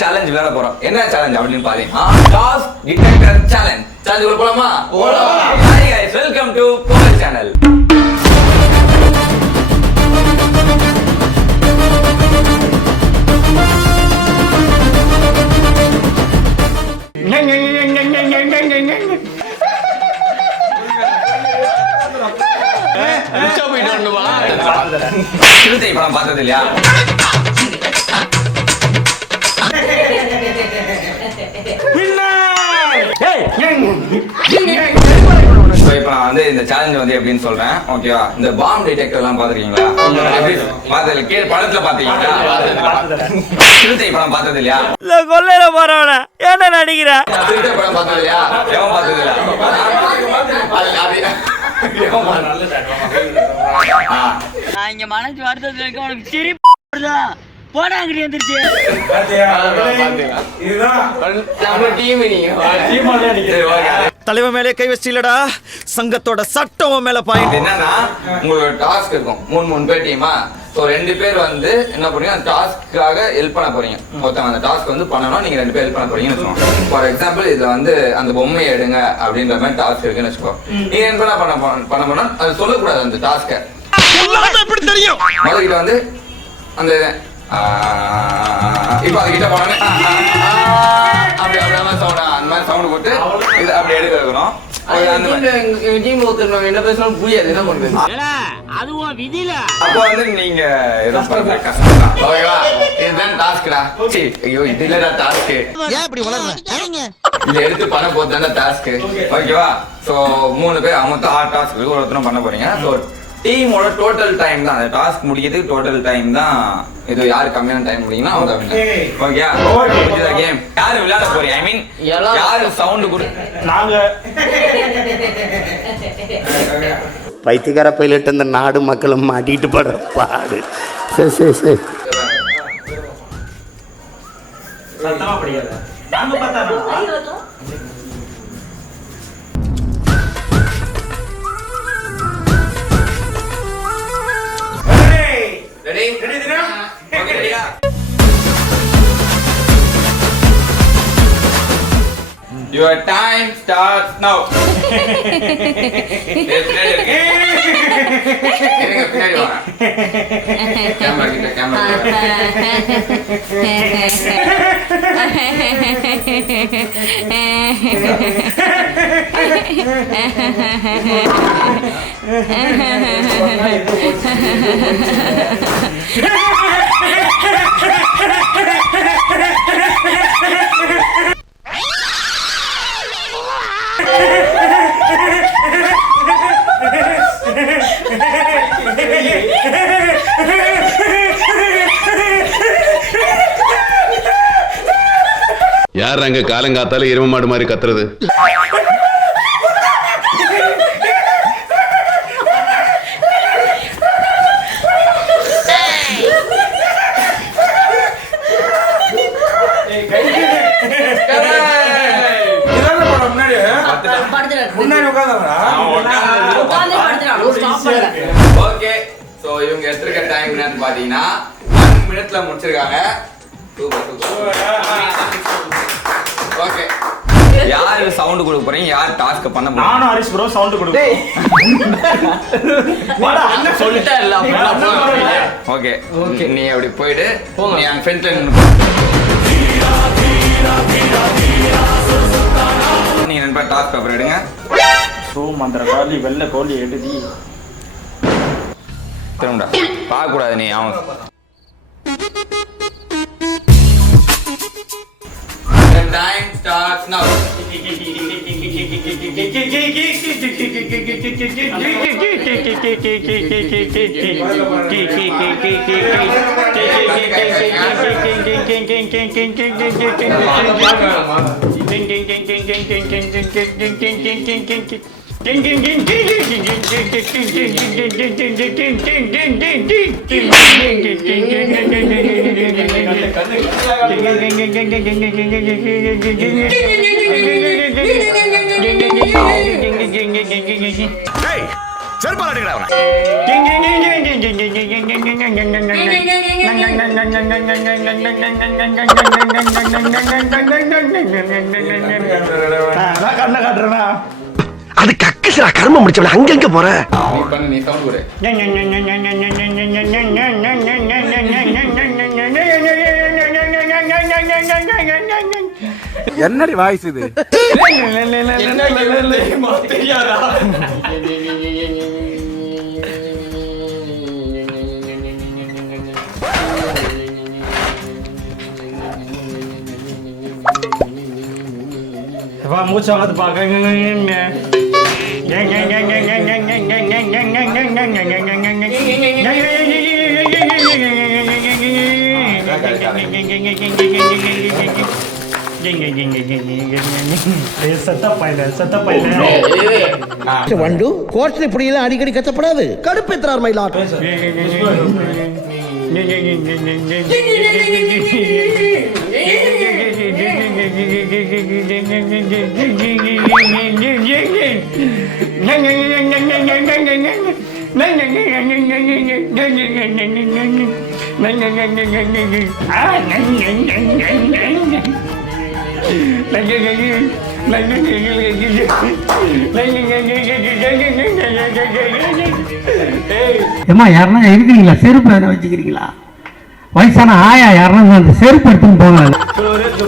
Challenge விளையாட போறோம். என்ன சேலஞ்ச் அப்படின்னு பாத்தீங்கன்னா டாஸ்க் டிடெக்டர் சேலஞ்ச். சேலஞ்ச் உள்ள போலாமா? போலாம். Hi guys, welcome to Komal channel. சிறுத்தை படம் பார்த்தது இல்லையா? இப்ப நான் வந்து இந்த சேலஞ்ச் வந்து எப்படின்னு சொல்றேன், ஓகேவா? இந்த பாம் டிடெக்டர் எல்லாம் பாத்துருக்கீங்களா? படத்துல பாத்தீங்களா? சிறுத்தை படம் பார்த்தது இல்லையா? கொள்ளையில போறவன என்ன நடிக்கிற? சிறுத்தை படம் பார்த்தது இல்லையா? எவன் பார்த்தது இல்லையா? நான் இங்க மனசு வருத்தத்துல இருக்க, உனக்கு சிரிப்பு வருதா? போடா அங்கிட்டு வந்துருச்சு. தலைவன் மேலே கை வச்சிலடா, சங்கத்தோட சட்டம் மேல பாயிண்ட். என்னன்னா உங்களோட டாஸ்க் இருக்கும், மூணு பேர் டீமா. ஸோ 2 பேர் வந்து என்ன பண்ணுறீங்க, அந்த டாஸ்க்காக ஹெல்ப் பண்ண போறீங்க. ஒருத்தவங்க அந்த டாஸ்க் வந்து பண்ணணும், நீங்க 2 பேர் ஹெல்ப் பண்ண போறீங்கன்னு வச்சுக்கோங்க. ஃபார் எக்ஸாம்பிள் இதுல வந்து அந்த பொம்மையை எடுங்க அப்படின்ற மாதிரி டாஸ்க் இருக்குன்னு வச்சுக்கோ. நீங்க என்ன பண்ண போனா அது சொல்லக்கூடாது. அந்த டாஸ்க்கை எப்படி தெரியும்? முதல்கிட்ட வந்து அந்த இப்ப அதுகிட்ட போனோன்னே அப்படி சவுண்ட், அந்த மாதிரி சவுண்ட் போட்டு இது அப்படி எடுக்க வைக்கணும். என்ன பேசணும் புரியாது, என்ன பண்ணுறது? அதுவும் விதில அப்போ வந்து நீங்க ஏதோ பண்ற கஷ்டம் தான். ஓகேவா? இதுதான் டாஸ்க்டா. ஐயோ இது இல்லடா டாஸ்க். ஏன் இப்படி வளர்றீங்க? இத எடுத்து பண்ண போறது தான டாஸ்க். ஓகேவா? சோ 3 பேர் மொத்தம் 6 டாஸ்க் ஒருத்தரும் பண்ண போறீங்க. சோ டீமோட டோட்டல் டைம் தான், அந்த டாஸ்க் முடிக்கிறதுக்கு டோட்டல் டைம் தான். இது யாரு கம்மியான டைம் முடியுங்கன்னா அவங்க தான் வின்னர். ஓகேயா? புரியுதா கேம்? யாரு விளையாட போறீங்க? ஐ மீன் யாரு சவுண்ட் குடு? நாங்க பைத்தியக்கார பைலட் இந்த நாடு மக்களும் மாட்டிட்டு படுற பாடு. சரி சரி சரி சத்தமா படிக்காத. நாங்க பார்த்தா ரெடி ரெடி தினா? ஓகே ரெடியா? Your time starts now. பின்னாடி வாங்க. கேமரா கிட்ட கேமரா. யார் அங்க காலங்காத்தால எரும மாடு மாதிரி கத்துறது? ஓகே, சோ இவங்க எடுத்துக்க டைம் என்னன்னு பாத்தீங்கன்னா 1 மினிட்ல முடிச்சிருக்காங்க. ஓகே, யாரு சவுண்ட் கொடுக்க போறீங்க? யார் டாஸ்க் பண்ண போறீங்க? நானும் ஹரிஷ் ப்ரோ சவுண்ட் கொடுப்போம். வாடா அண்ணா சொல்லிட்டே இல்ல. ஓகே ஓகே, நீ அப்படி போய்டு, நீ அங்க ஃப்ரண்ட்ல நின்னு. நீங்க நண்பா டாஸ்க் பேப்பர் எடுங்க. சோ மந்திர காலி வெள்ள கோலி எடுதி. திரும்படா பார்க்க கூடாது நீ. அவன் time starts now. செருப்பால் அடிக்கடா அவனை. கண்ணை காட்டுறா. அது கக்குசா கர்மம் முடிச்சவன அங்கங்க போற. நீ பண்ணு, நீ சவுண்ட் கொடு. என்னடி வாய்ஸ் இது? தெரியாதா? மூச்சு வாங்கத்து பாக்க. வண்டு கோர்ட்ல இப்படி எல்லாம் அடிக்கடி கத்தப்படாது. கடுப்பேற்றார் மயிலாட். ஏமா யாருன்னா இருக்கிறீங்களா? செருப்பு எதனா வச்சுக்கிறீங்களா? வயசான ஆயா யாருன்னா அந்த செருப்பு எடுத்துன்னு போங்க.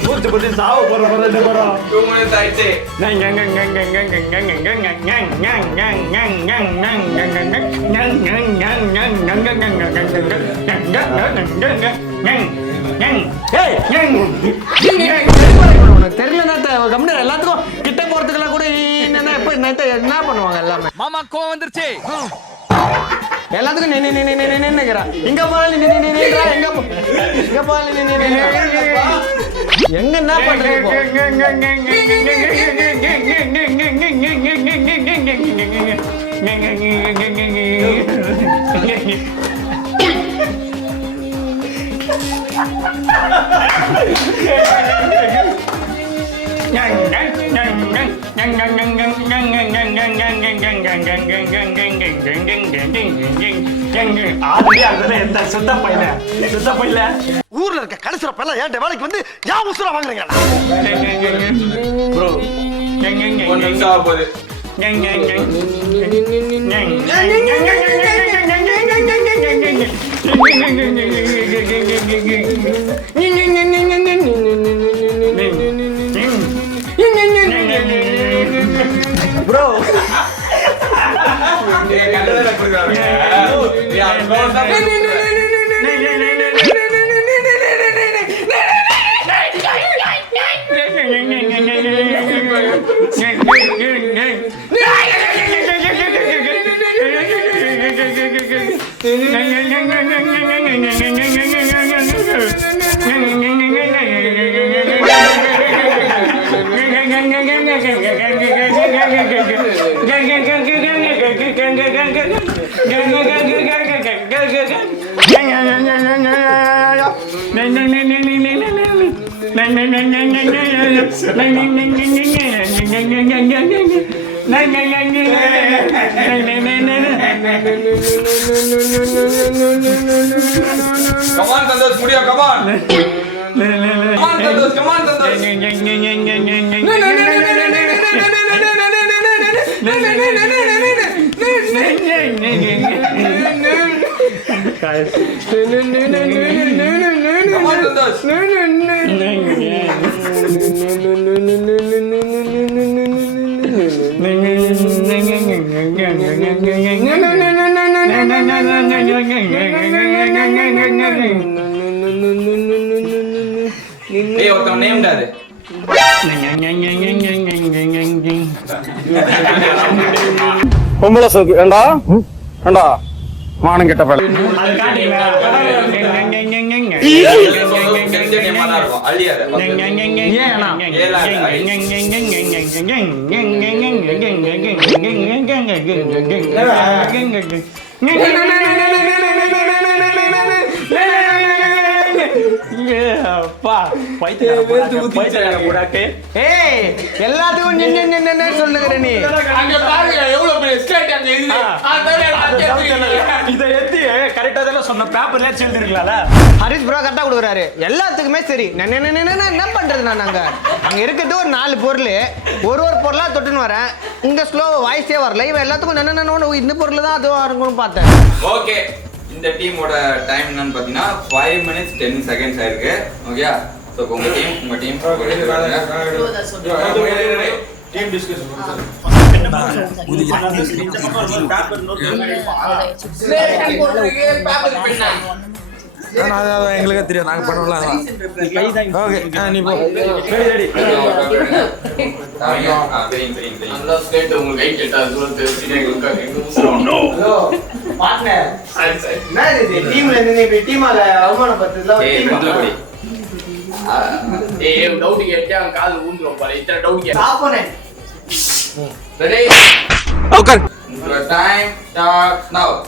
பூச்சி போட்டு சாவ போற போற 2 minutes ஆயிடுச்சு. தெரியல கம்னர் எல்லாத்துக்கும் கிட்ட போறதுக்கெல்லாம் கூட என்ன பண்ணுவாங்க எல்லாமே. மாமா கோவம் வந்துருச்சு. எல்லாத்துக்கும் நின்னுக்கிறா. இங்க போனாலும் எங்க போனாலும் எங்க என்ன பண்றது? ஊர்ல இருக்க கடைசிறப்பெல்லாம் ஏன் வேலைக்கு வந்து ஏன் உசுரா வாங்குறீங்க? ப்ரோ 1 நிமிஷம் ஆக போகுது. ப்ரோ கண்டதை கொடுக்குறாங்க. Come on, Santosh, முடியா, come on. Come on, Santosh, come on, Santosh. Come on, Santosh. Hey, ஒருத்தன் நேம் டாது. பொம்பளை சோக்கு ஏண்டா ஏண்டா மானம் கெட்ட பல எல்லாத்துக்கும் சொல்லுகிற நீ அங்க பாருங்க எவ்வளவு பெரிய ஸ்டேட் இதை எத்தி கரெக்டா தானே சொன்ன பேப்பர்ல எழுதிருக்கலாம்ல. ஹரிஷ் ப்ரோ கரெக்டாக கொடுக்குறாரு எல்லாத்துக்குமே. சரி என்ன பண்ணுறது நான் அங்கே இருக்கிறது ஒரு 4 பொருள், ஒரு பொருளாக தொட்டுன்னு வரேன். இங்கே ஸ்லோ வாய்ஸே வரல. இவன் எல்லாத்துக்கும் என்ன இந்த பொருள் தான் அதுவும் இருக்கும்னு பார்த்தேன். ஓகே, இந்த டீமோட டைம் என்னன்னு பார்த்தீங்கன்னா 5 minutes 10 seconds ஆயிருக்கு. ஓகே, ஸோ உங்க டீம் டீம் டிஸ்கஷன் எங்களுக்கு தெரியும், நாங்க பண்ணலாம். ஓகே, நீ போ. Ready Ready? Okay. Your time starts now.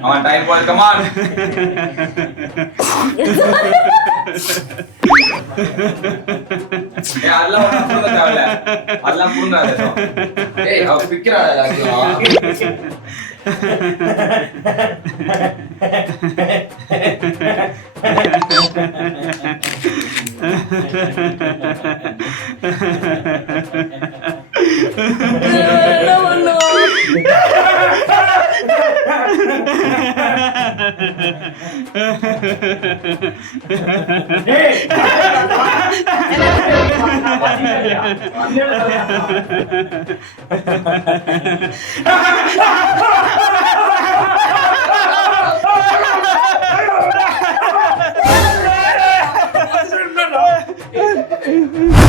Come on, time boy, come on. அதெல்லாம் ஒண்ணும் தேவையில்ல, அதெல்லாம் புரிஞ்சாது. ஏய், அவ பிக்கிறாடா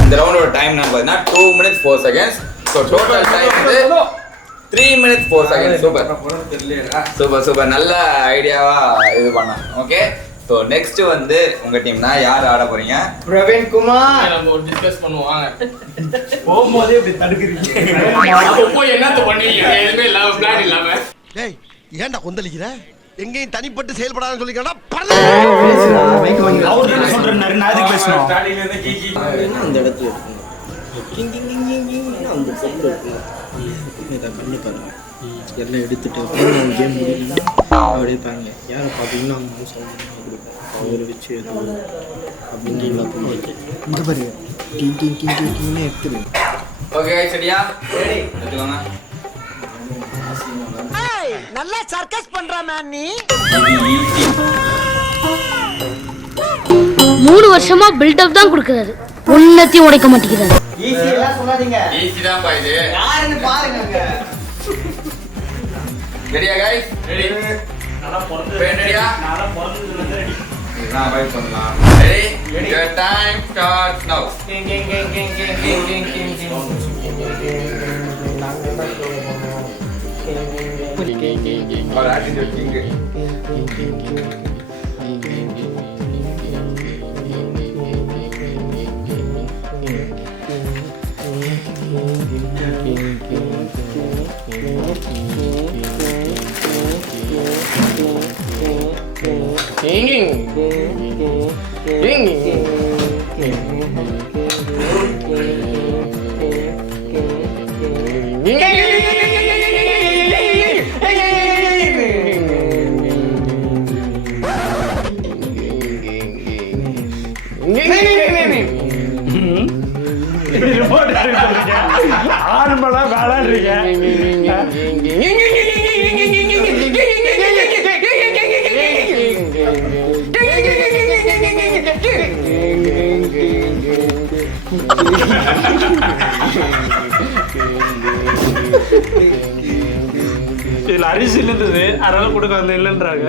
இந்த ரவுண்டோட டைம் நான் பார்த்தீங்கன்னா 2 minutes 4 seconds. So total time வந்து 3 minutes 4 seconds. சூப்பர், நல்ல ஐடியாவா இது பண்ண. ஓகே, ஸோ நெக்ஸ்ட் வந்து உங்க டீம்னா யார் ஆட போறீங்க? பிரவீன் குமார். நம்ம டிஸ்கஸ் பண்ணுவாங்க. போகும்போதே இப்படி தடுக்கிறீங்க. அப்போ என்னத்த பண்ணுவீங்க? எதுவுமே இல்லாம பிளான் இல்லாம. டேய் ஏன்டா கொந்தளிக்கிற? எங்கேயும் தனிப்பட்டு செயல்படாதுன்னு சொல்லிக்கிறா. அவர் சொல்றாரு, நான் எதுக்கு பேசணும்? அந்த இடத்துல அந்த பொருள் இருக்குல்ல, இதை பண்ணி பாருங்க. எல்லாம் எடுத்துட்டு அப்புறம் கேம் முடியல அப்படியே பாருங்க. யாரை பார்த்தீங்கன்னா அவங்க சவுண்ட் கொடுப்போம், அவரை வச்சு எதுவும் அப்படின்னு இந்த பாருங்க கிங் எடுத்துருங்க. ஓகே, சரியா? எடுத்துக்கோங்க. நல்லா சர்க்கஸ் பண்ற மேன் நீ. 3 வருஷமா பில்டப் தான் கொடுக்கறாரு, ஒன்னத்தையும் உடைக்க மாட்டேங்கிறாரு. ஈஸி எல்லாம் சொல்லாதீங்க, ஈஸி தான் பா இது. யாருன்னு பாருங்க. ரெடியா गाइस? ரெடி. நானா பொறந்து ரெடியா? நானா பொறந்ததுல ரெடி. நான் பை பண்ணலாம். Ready? Your time starts now. King king king king king king king king king. Or attitude king. அரிசியில் இருந்தது அதனால கொடுக்க வந்து இல்லைன்றாங்க.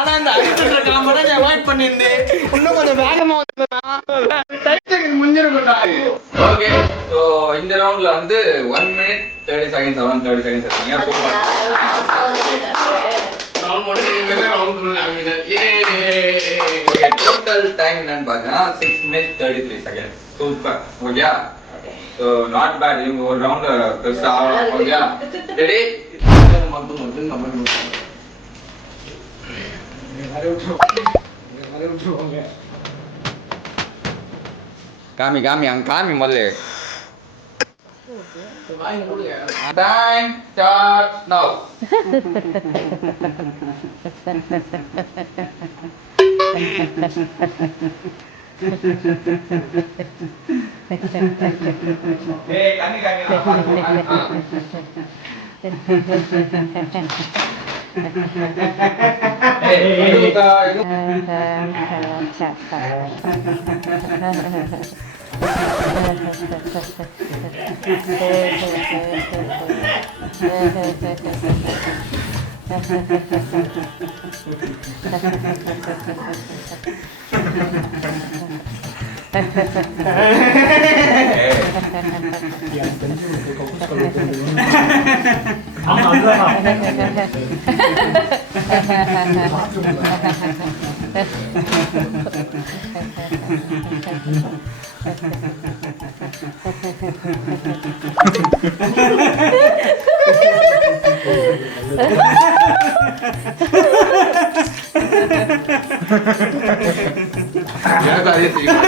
ஆனா அந்த அடிச்சுட்டு இருக்கான் மட்டும் அவாய்ட் பண்ணியிருந்தேன். இன்னும் கொஞ்சம் வேகமா முடிஞ்சிருக்கா. ஓகே, ஸோ இந்த ரவுண்ட்ல வந்து 1 minute 30 seconds 30 seconds இருக்கீங்க. டோட்டல் டைம் என்னன்னு பார்த்தீங்கன்னா 6 minutes 33 seconds. சூப்பர். ஓகேயா? So not bad. இவங்க ஒரு ரவுண்ட் பெருசா ஆகலாம். ஓகேயா? ரெடி? காமி காமி அங்க காமி முதல்ல. Time start now. ஏய் கண்ணி எனக்கு அதே தெரியும்.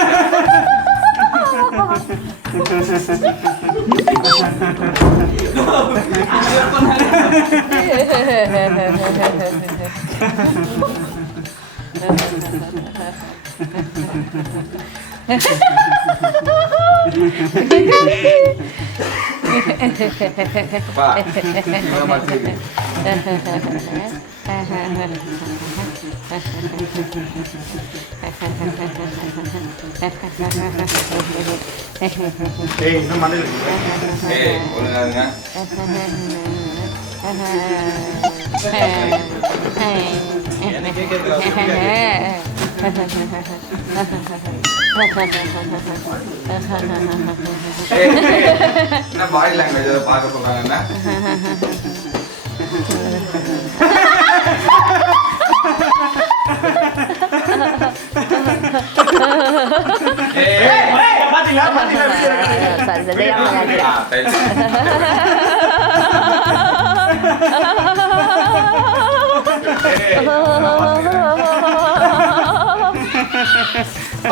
என்ன பாடி லாங்குவேஜ் பார்க்க போறாங்க.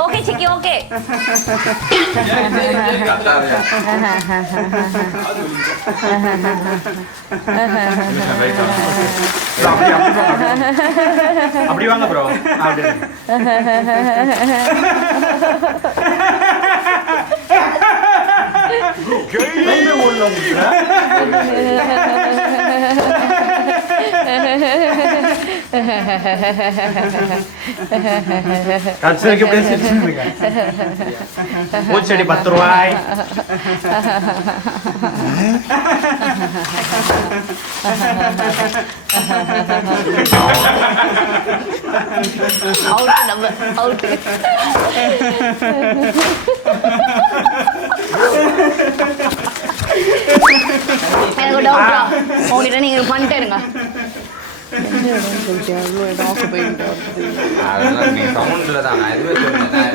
ஓகே சிக்கி ஓகே. அப்படி வாங்க ப்ரோ. பூச்செடி 10 ரூபாய். அவுட் நம்ம அவுட். எனக்கு டவுட்டா உங்ககிட்ட நீங்க பண்ணிட்டே இருங்க. அதெல்லாம் நீ சவுண்ட்ல தான் நான் எதுவுமே சொன்னேன்.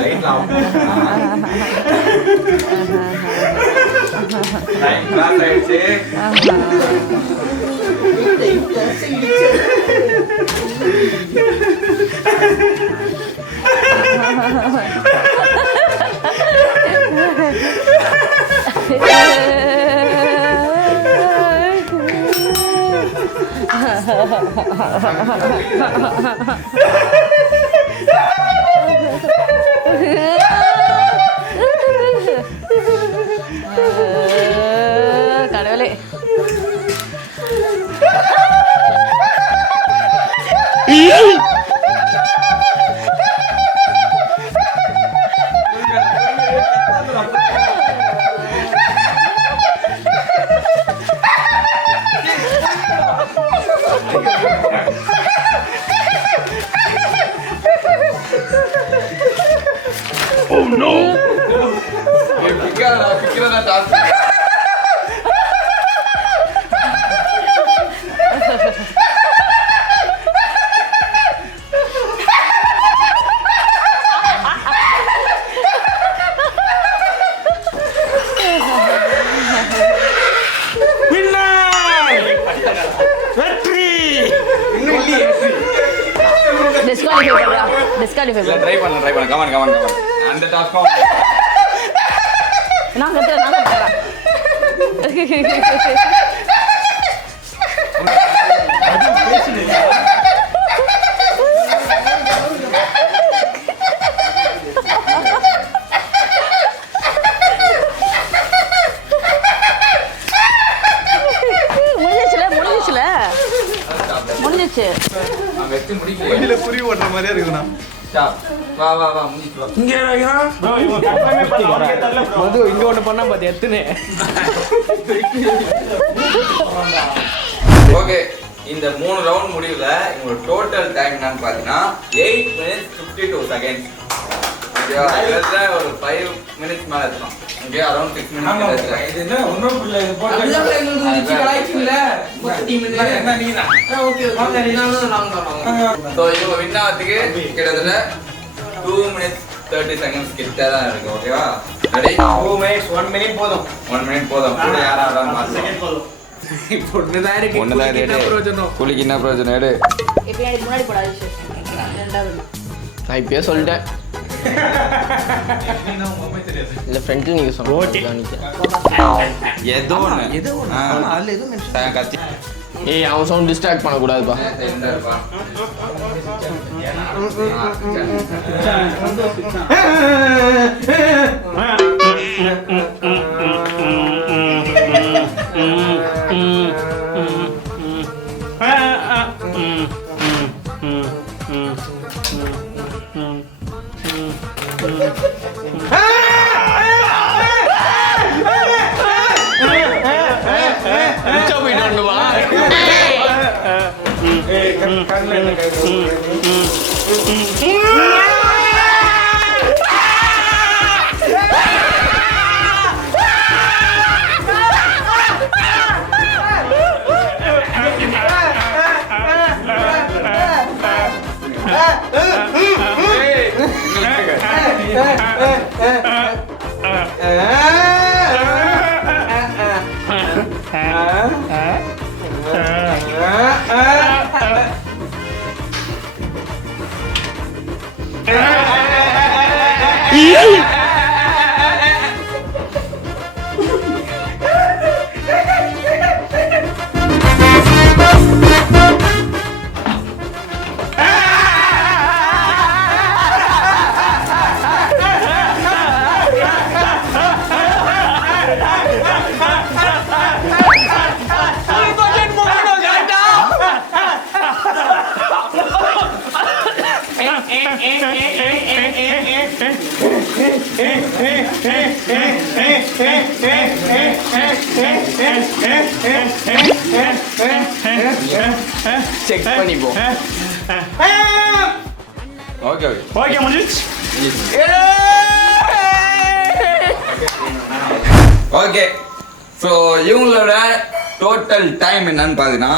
லைட்லாம் டைம் கிராஸ் ஆயிடுச்சு. கடவுளே. டிஸ்குவாலிஃபை ட்ரை பண்ண கமான் அந்த டாஸ்க்கும் நான் கத்துறேன் முடிஞ்சிச்சு. வெச்சு முடிக்கல புரி ஓடுற மாதிரியே இருக்குண்ணா. வா முடிச்சு வா. இங்க மது இங்க ஒண்ணு பண்ணா பாத்து எத்தனை. ஓகே, இந்த 3 ரவுண்ட் முடிவுல உங்களோட டோட்டல் டைம் என்னன்னு பாத்தீங்கன்னா 8 minutes 52 seconds. ஓகேவா? இதுல ஒரு 5 minutes மேல இருக்கும். ஓகே, அரௌண்ட் 6 minutes இருக்கு. இது என்ன ஒண்ணும் புரியல. இது போட்டு அதுல எங்களுக்கு வந்து கலாய்ச்சில டீம் என்ன நீங்க ஓகே ஓகே நாங்க சோ இது வின் ஆகிறதுக்கு கிட்டத்தட்ட 2 minutes 30 seconds கிட்ட தான் இருக்கு. ஓகேவா? ரெடி? 2 minutes 1 minute போதும். 1 minute போதும். கூட யாரா மாத்தலாம். பொண்ணுதான் இருக்கு. ஒண்ணுதான் என்ன எடு. பிரயோஜனம்? குளிக்கு என்ன பிரயோஜனம் எடு. இப்போ எனக்கு முன்னாடி போடாது ரெண்டாவது. நான் இப்பயே சொல்லிட்டேன். இல்ல ஃப்ரெண்ட் நீங்க சொல்லுங்க. ஏதோ ஒண்ணு. அதுல எதுவும் மென்ஷன் கத்தி. ஏய் அவன் சவுண்ட் டிஸ்ட்ராக்ட் பண்ண கூடாதுப்பா. தெரிந்தாருப்பா. செக் பண்ணி போ. ஓகே ஓகே முடிஞ்சிச்சு. ஓகே, ஸோ இவங்களோட டோட்டல் டைம் என்னன்னு பார்த்தீங்கன்னா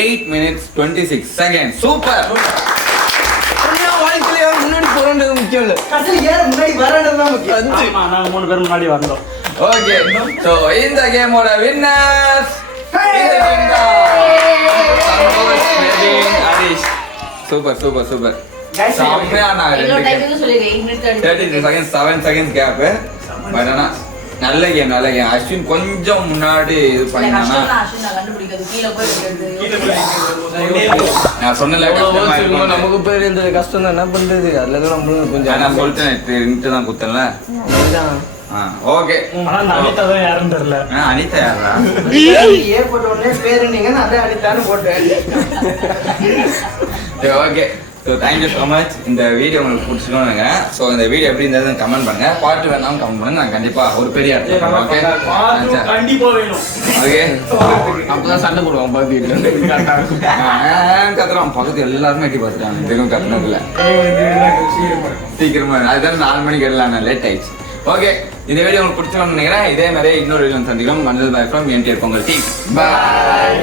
8 minutes 26 seconds. சூப்பர். வாழ்க்கையில முன்னாடி போறோன்றது முக்கியம் இல்ல. கடைசில ஏற முன்னாடி வரன்றதுதான் முக்கியம். ஆமா நாங்க 3 பேர் முன்னாடி வந்தோம். ஓகே, ஸோ இந்த கேமோட winners Harish. Super super super. செம்மையான என்னோட டைமிங் சொல்லிடு 8 minutes 33 seconds 7 seconds gap. But ஆனா நல்ல கேம் அஸ்வின் கொஞ்சம் முன்னாடி இது பண்ணானா கண்டுபிடிக்கிறது கீழே போய் நான் சொன்னல கஷ்டமா இருக்கும். நமக்கு பேர் இந்த கஷ்டம் தான் என்ன பண்றது. அதுல நம்மளும் கொஞ்சம் நான் சொல்லிட்டேன் தான் குத்தல. ஓகே. ஆனா அந்த அனிதா தான் யாருன்னு தெரியல. அனிதா யாரா? ஏ போட்ட உடனே பேரு நீங்க அதே அடித்தான்னு போட்டேன். Okay. So thank you so much. இந்த வீடியோ உங்களுக்கு பிடிச்சிக்கணும்னு நினைக்கிறேன். ஸோ இந்த வீடியோ எப்படி இருந்ததுன்னு கமெண்ட் பண்ணுங்க. பாட்டு வேணாலும் கமெண்ட் பண்ணுங்க. நான் கண்டிப்பாக ஒரு பெரிய இடத்துல ஓகே கண்டிப்பா வேணும். ஓகே. அப்பதான் சண்டை போடுவான் பக்கத்து கத்துறான். பக்கத்து எல்லாருமே எட்டி பார்த்துட்டாங்க. இதுக்கும் கத்துனதில்ல சீக்கிரமா. அதுதான் 4 மணிக்கு எல்லாம் லேட் ஆயிடுச்சு. ஓகே, இந்த வீடியோ உங்களுக்கு பிடிச்சிக்கணும்னு நினைக்கிறேன். இதே மாதிரி இன்னொரு வீடியோ சந்திக்கிறோம். Mandal bye from NTR Pongal team. Bye.